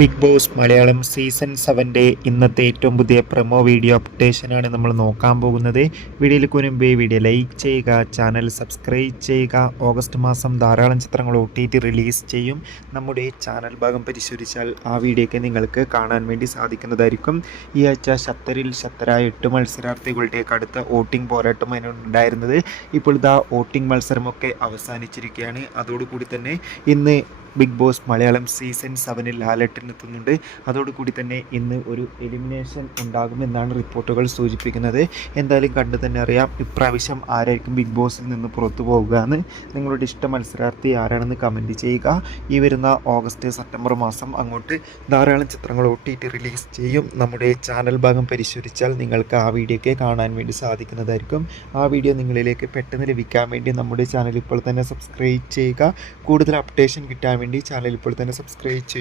Big boss Malayalam season 7 ഇന്നത്തെ ഏറ്റവും പുതിയ പ്രൊമോ വീഡിയോ അപ്ഡേഷനാണ് നമ്മൾ നോക്കാൻ പോകുന്നത്. വീഡിയോയിലേക്ക് മുൻപേ വീഡിയോ ലൈക്ക് ചെയ്യുക, ചാനൽ സബ്സ്ക്രൈബ് ചെയ്യുക. ഓഗസ്റ്റ് മാസം ധാരാളം ചിത്രങ്ങൾ OTT റിലീസ് ചെയ്യും. നമ്മുടെ ചാനൽ ഭാഗം പരിശോധിച്ചാൽ ആ വീഡിയോയ്ക്ക് നിങ്ങൾക്ക് കാണാൻ വേണ്ടി സാധിക്കുന്നതായിരിക്കും. ഈ ആഴ്ച ശക്തരായ 8 മത്സരാർത്ഥികളുടെ കടുത്ത വോട്ടിംഗ് പോരാട്ടമാണ് ഉണ്ടായിരുന്നത്. ഇപ്പോൾ ഇതാ വോട്ടിംഗ് മത്സരമൊക്കെ അവസാനിച്ചിരിക്കുകയാണ്. അതോടുകൂടി തന്നെ ഇന്ന് ബിഗ് ബോസ് മലയാളം സീസൺ 7 ലാലേട്ടനെത്തുന്നുണ്ട്. അതോടുകൂടി തന്നെ ഇന്ന് ഒരു എലിമിനേഷൻ ഉണ്ടാകുമെന്നാണ് റിപ്പോർട്ടുകൾ സൂചിപ്പിക്കുന്നത്. എന്തായാലും കണ്ടു തന്നെ അറിയാം ഇപ്രാവശ്യം ആരായിരിക്കും ബിഗ് ബോസിൽ നിന്ന് പുറത്തു പോകുക എന്ന്. നിങ്ങളുടെ ഇഷ്ട മത്സരാർത്ഥി ആരാണെന്ന് കമൻറ്റ് ചെയ്യുക. ഈ വരുന്ന ഓഗസ്റ്റ് സെപ്റ്റംബർ മാസം അങ്ങോട്ട് ധാരാളം ചിത്രങ്ങൾ OTT റിലീസ് ചെയ്യും. നമ്മുടെ ചാനൽ ഭാഗം പരിശോധിച്ചാൽ നിങ്ങൾക്ക് ആ വീഡിയോയ്ക്ക് കാണാൻ വേണ്ടി സാധിക്കുന്നതായിരിക്കും. ആ വീഡിയോ നിങ്ങളിലേക്ക് പെട്ടെന്ന് ലഭിക്കാൻ വേണ്ടി നമ്മുടെ ചാനൽ ഇപ്പോൾ തന്നെ സബ്സ്ക്രൈബ് ചെയ്യുക. കൂടുതൽ അപ്ഡേഷൻ കിട്ടാൻ വേണ്ടി ചാനൽ ഇപ്പോൾ തന്നെ സബ്സ്ക്രൈബ് ചെയ്യുക.